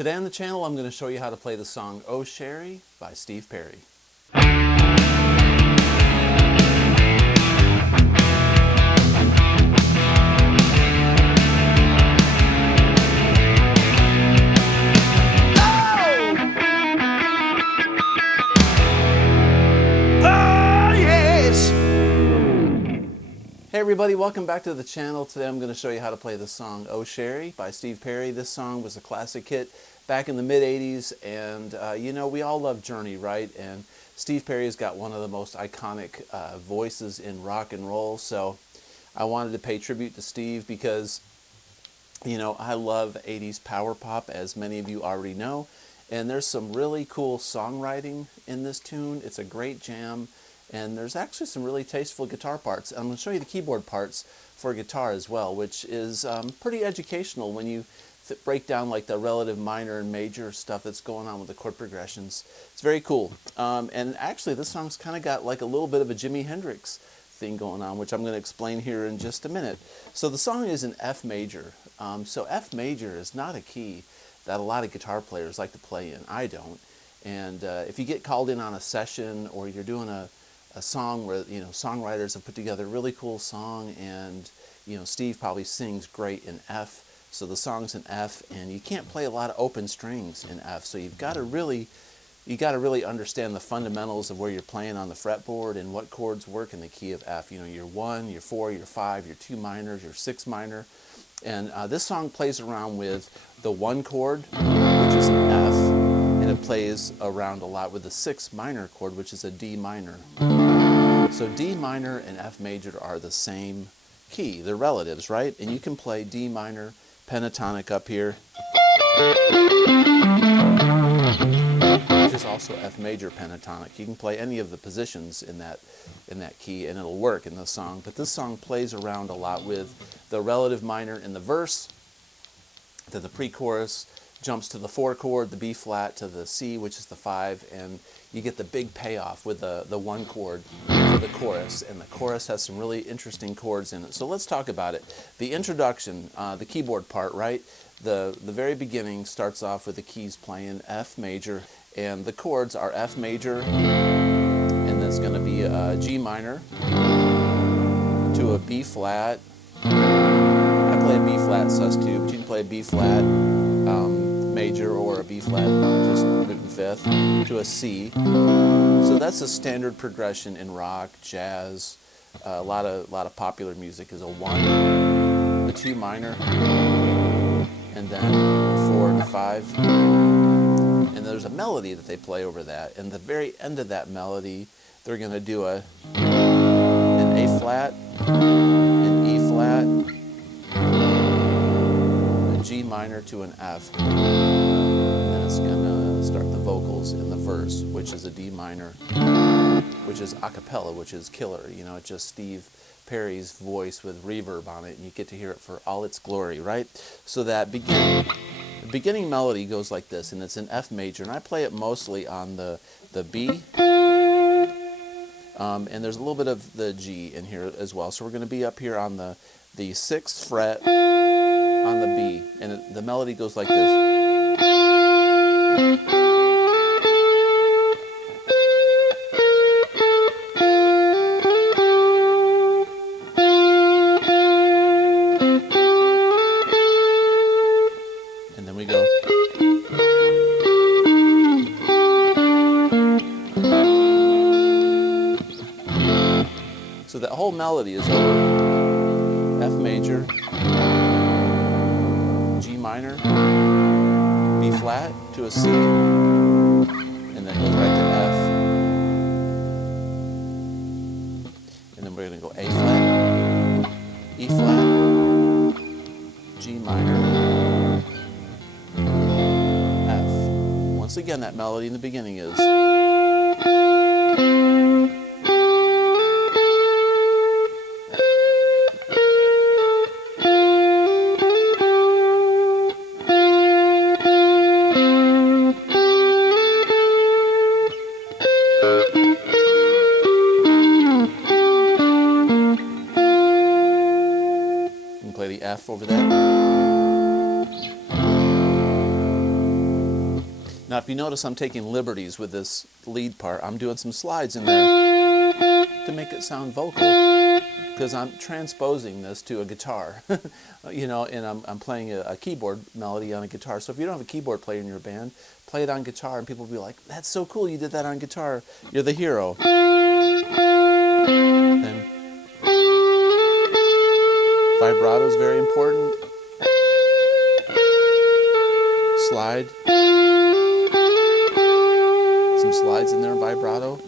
Today on the channel, I'm going to show you how to play the song "Oh Sherrie" by Steve Perry. Hey everybody, welcome back to the channel. Today I'm going to show you how to play the song "Oh Sherrie" by Steve Perry. This song was a classic hit back in the mid-'80s, and you know, we all love Journey, right? And Steve Perry's got one of the most iconic voices in rock and roll, so I wanted to pay tribute to Steve because, you know, I love 80s power pop, as many of you already know, and there's some really cool songwriting in this tune. It's a great jam. And there's actually some really tasteful guitar parts. I'm going to show you the keyboard parts for guitar as well, which is pretty educational when you break down like the relative minor and major stuff that's going on with the chord progressions. It's very cool. And actually this song's kind of got like a little bit of a Jimi Hendrix thing going on, which I'm going to explain here in just a minute. So the song is in F major. So F major is not a key that a lot of guitar players like to play in. I don't. And if you get called in on a session or you're doing a song where, you know, songwriters have put together a really cool song, and, you know, Steve probably sings great in F, so the song's in F, and you can't play a lot of open strings in F, so you got to really understand the fundamentals of where you're playing on the fretboard and what chords work in the key of F. You know, your 1, your 4, your 5, your 2 minors, your 6 minor, and this song plays around with the 1 chord, which is an F, and it plays around a lot with the 6 minor chord, which is a D minor. So D minor and F major are the same key. They're relatives, right? And you can play D minor pentatonic up here, which is also F major pentatonic. You can play any of the positions in that key and it'll work in the song. But this song plays around a lot with the relative minor in the verse, to the pre-chorus, jumps to the 4 chord, the B flat, to the C, which is the 5, and you get the big payoff with the 1 chord for the chorus, and the chorus has some really interesting chords in it. So let's talk about it. The introduction, the keyboard part, right? The very beginning starts off with the keys playing F major, and the chords are F major, and that's going to be a G minor to a B flat. I play a B flat sus2, but you can play a B flat major or a B flat, just root and fifth, to a C. So that's a standard progression in rock, jazz, a lot of popular music is a 1, a 2 minor, and then 4 to 5. And there's a melody that they play over that. And the very end of that melody, they're going to do an A flat, an E flat, G minor to an F, and it's gonna start the vocals in the verse, which is a D minor, which is a cappella, which is killer. You know, it's just Steve Perry's voice with reverb on it, and you get to hear it for all its glory, right? So that beginning melody goes like this, and it's in F major, and I play it mostly on the B, and there's a little bit of the G in here as well. So we're going to be up here on the 6th fret on the B, and the melody goes like this. And then we go. So that whole melody is over F major, G minor, B flat to a C, and then goes right to F. And then we're going to go A flat, E flat, G minor, F. Once again, that melody in the beginning is. Play the F over there. Now, if you notice, I'm taking liberties with this lead part. I'm doing some slides in there to make it sound vocal, because I'm transposing this to a guitar, you know, and I'm playing a keyboard melody on a guitar. So if you don't have a keyboard player in your band, play it on guitar, and people will be like, "That's so cool, you did that on guitar. You're the hero." Then vibrato is very important. Slide. Some slides in there, vibrato.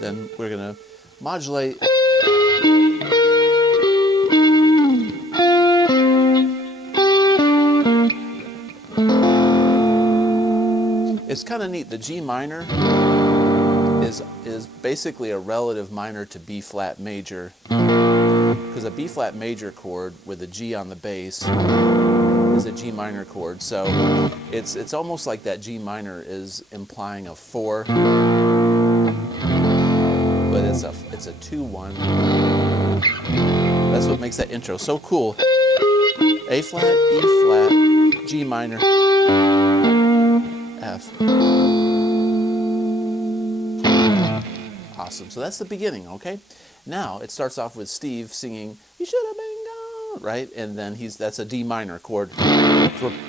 Then we're going to modulate. It's kind of neat. The G minor is basically a relative minor to B flat major, because a B flat major chord with a G on the bass is a G minor chord. So it's almost like that G minor is implying a 4, but it's a 2-1. That's what makes that intro so cool. A flat, E flat, G minor, F. Awesome. So that's the beginning, okay? Now it starts off with Steve singing, "You should have been gone," right? And then that's a D minor chord.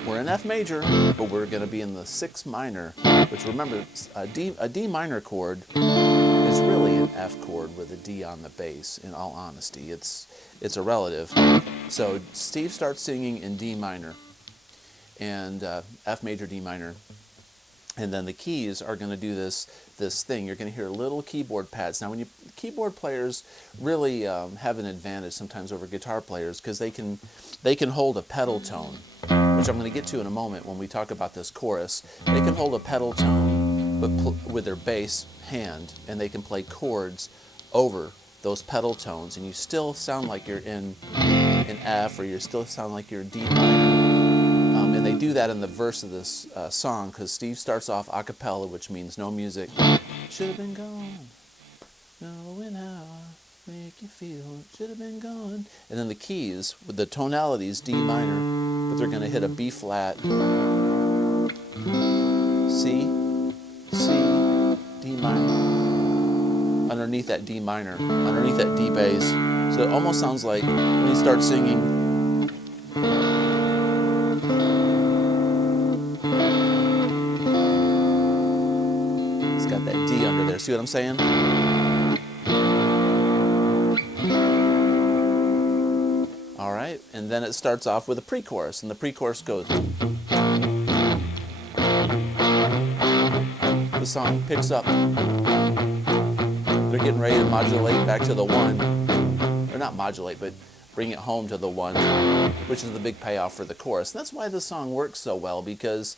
We're in F major, but we're going to be in the 6 minor, which, remember, a D minor chord is really an F chord with a D on the bass. In all honesty, it's a relative. So Steve starts singing in D minor and F major, D minor. And then the keys are going to do this thing. You're going to hear little keyboard pads. Now, keyboard players really have an advantage sometimes over guitar players, because they can hold a pedal tone, which I'm going to get to in a moment when we talk about this chorus. They can hold a pedal tone, but with their bass hand, and they can play chords over those pedal tones, and you still sound like you're in F, or you still sound like you're D minor. And they do that in the verse of this song, because Steve starts off a cappella, which means no music. Should have been gone, knowing how I make you feel. Should have been gone. And then the keys, with the tonalities, D minor, but they're going to hit a B flat, C, D minor, underneath that D minor, underneath that D bass. So it almost sounds like when he starts singing, got that D under there. See what I'm saying? All right, and then it starts off with a pre-chorus, and the pre-chorus goes. The song picks up. They're getting ready to modulate back to the 1. Or not modulate, but bring it home to the 1, which is the big payoff for the chorus. And that's why the song works so well, because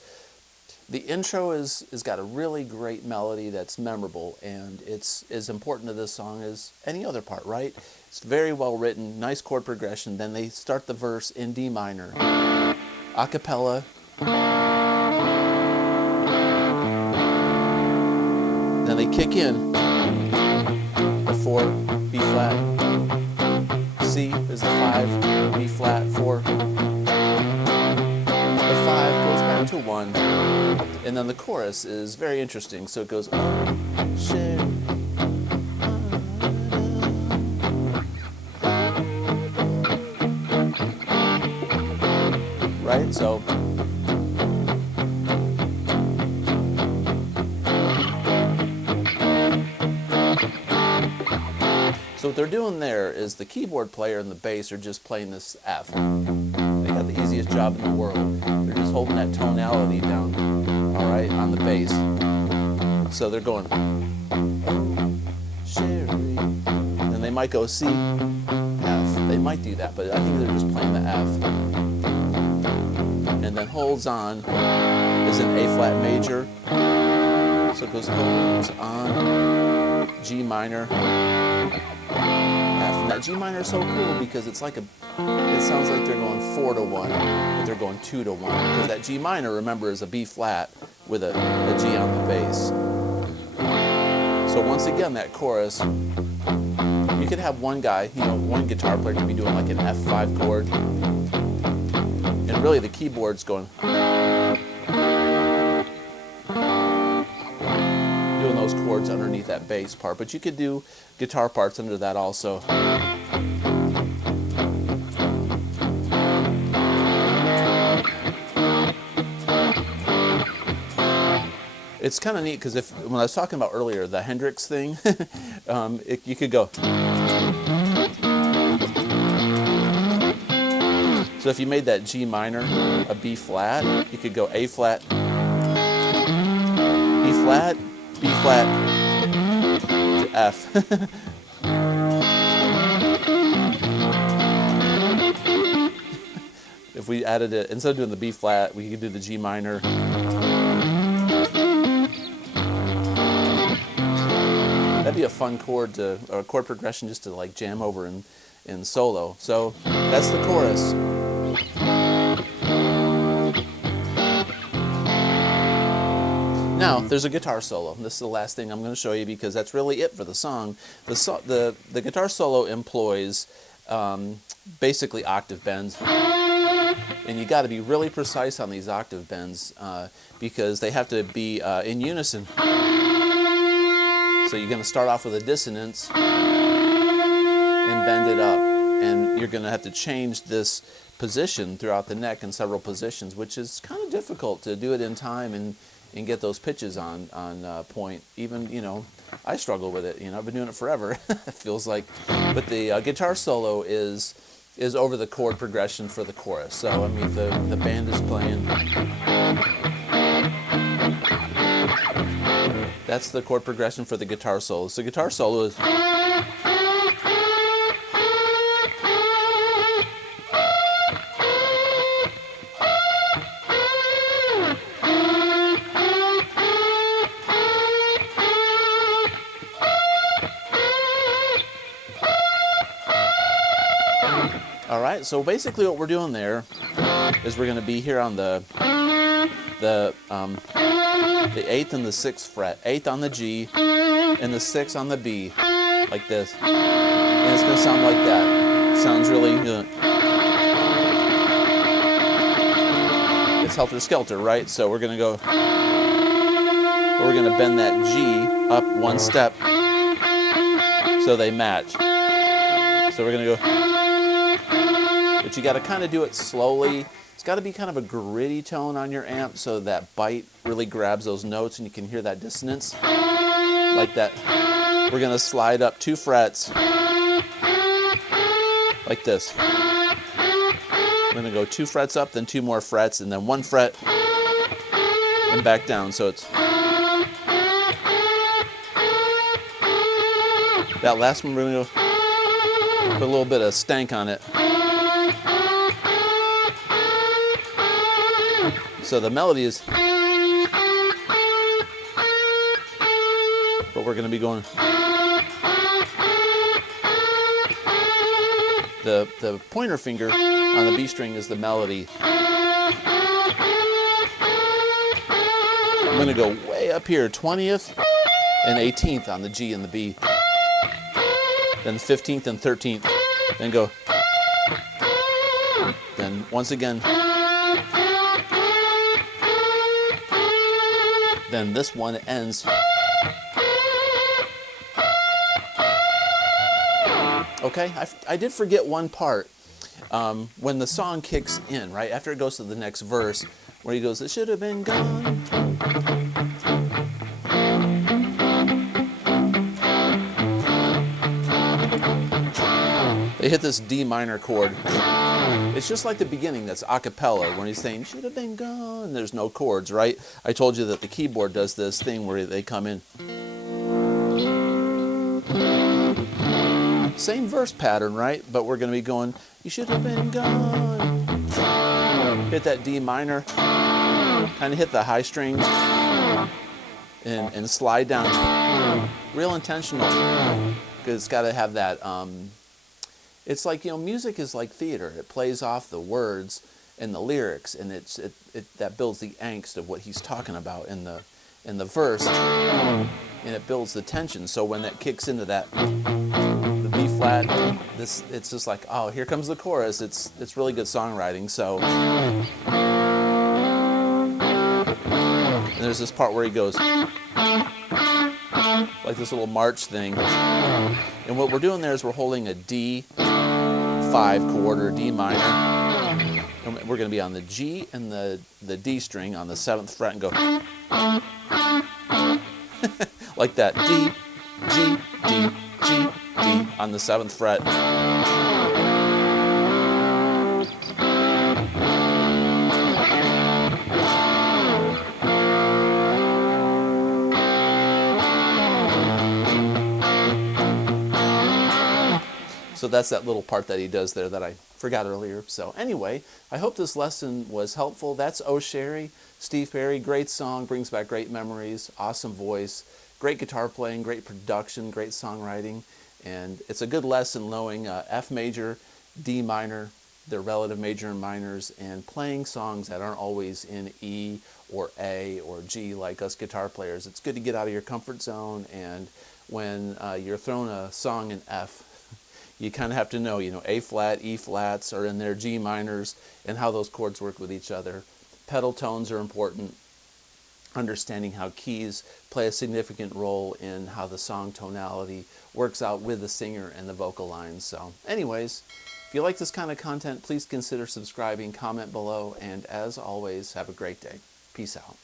the intro is got a really great melody that's memorable, and it's as important to this song as any other part, right? It's very well written, nice chord progression. Then they start the verse in D minor, a cappella. Then they kick in the 4, B flat, C is the 5, B flat, 4. The 5 goes back to 1. And then the chorus is very interesting. So it goes, "Oh, Sherrie." Right? So what they're doing there is the keyboard player and the bass are just playing this F. They got the easiest job in the world. They're just holding that tonality down, all right, on the bass. So they're going, "Oh, Sherrie," and they might go C, F. They might do that, but I think they're just playing the F. And then holds on is an A flat major. So it goes holds on, G minor, F. And that G minor is so cool because it sounds like they're going 4 to 1, but they're going 2 to 1. Because that G minor, remember, is a B flat with a G on the bass. So once again, that chorus, you could have one guy, one guitar player could be doing like an F5 chord, and really the keyboard's going, doing those chords underneath that bass part, but you could do guitar parts under that also. It's kind of neat because when I was talking about earlier, the Hendrix thing, you could go. So if you made that G minor a B flat, you could go A flat, E flat, B flat to F. If we added it, instead of doing the B flat, we could do the G minor. That'd be a fun chord or a chord progression just to like jam over in solo. So that's the chorus. Now there's a guitar solo. This is the last thing I'm going to show you because that's really it for the song. The guitar solo employs basically octave bends, and you got to be really precise on these octave bends because they have to be in unison. So you're going to start off with a dissonance and bend it up, and you're going to have to change this position throughout the neck in several positions, which is kind of difficult to do it in time and get those pitches on point. Even, I struggle with it. I've been doing it forever. It feels like. But the guitar solo is over the chord progression for the chorus. So I mean, the band is playing. That's the chord progression for the guitar solo. So guitar solo is. All right, so basically what we're doing there is we're going to be here on the 8th and the 6th fret, 8th on the G and the 6th on the B, like this. And it's going to sound like that. Sounds really good. It's helter skelter, right? So we're going to go, we're going to bend that G up one step so they match. So we're going to go, but you got to kind of do it slowly. It's got to be kind of a gritty tone on your amp so that bite really grabs those notes and you can hear that dissonance like that. We're going to slide up 2 frets like this. I'm going to go 2 frets up, then 2 more frets, and then 1 fret and back down. So it's that last one. We're going to put a little bit of stank on it. So the melody is, but we're going to be going. The pointer finger on the B string is the melody. I'm going to go way up here, 20th and 18th on the G and the B. Then 15th and 13th. Then go. Then once again. Then this one ends. Okay, I did forget one part. When the song kicks in, right after it goes to the next verse, where he goes, "It should have been gone." They hit this D minor chord. It's just like the beginning, that's a cappella, when he's saying, "Should have been gone." There's no chords, right? I told you that the keyboard does this thing where they come in. Same verse pattern, right? But we're going to be going, "You should have been gone." Hit that D minor, kind of hit the high strings, and slide down. Real intentional, because it's got to have that. It's like, music is like theater. It plays off the words and the lyrics, and that builds the angst of what he's talking about in the verse. and it builds the tension. So when that kicks into that, the B flat, it's just like, oh, here comes the chorus. It's really good songwriting. So, and there's this part where he goes like this little march thing. And what we're doing there is we're holding a D5 chord or D minor. And we're going to be on the G and the D string on the 7th fret and go like that. D, G, D, G, D on the 7th fret. So that's that little part that he does there that I forgot earlier. So anyway, I hope this lesson was helpful. That's Oh Sherrie, Steve Perry. Great song, brings back great memories, awesome voice, great guitar playing, great production, great songwriting. And it's a good lesson knowing F major, D minor, their relative major and minors, and playing songs that aren't always in E or A or G like us guitar players. It's good to get out of your comfort zone, and when you're thrown a song in F, you kind of have to know, A flat, E flats are in there, G minors, and how those chords work with each other. Pedal tones are important. Understanding how keys play a significant role in how the song tonality works out with the singer and the vocal lines. So anyways, if you like this kind of content, please consider subscribing, comment below, and as always, have a great day. Peace out.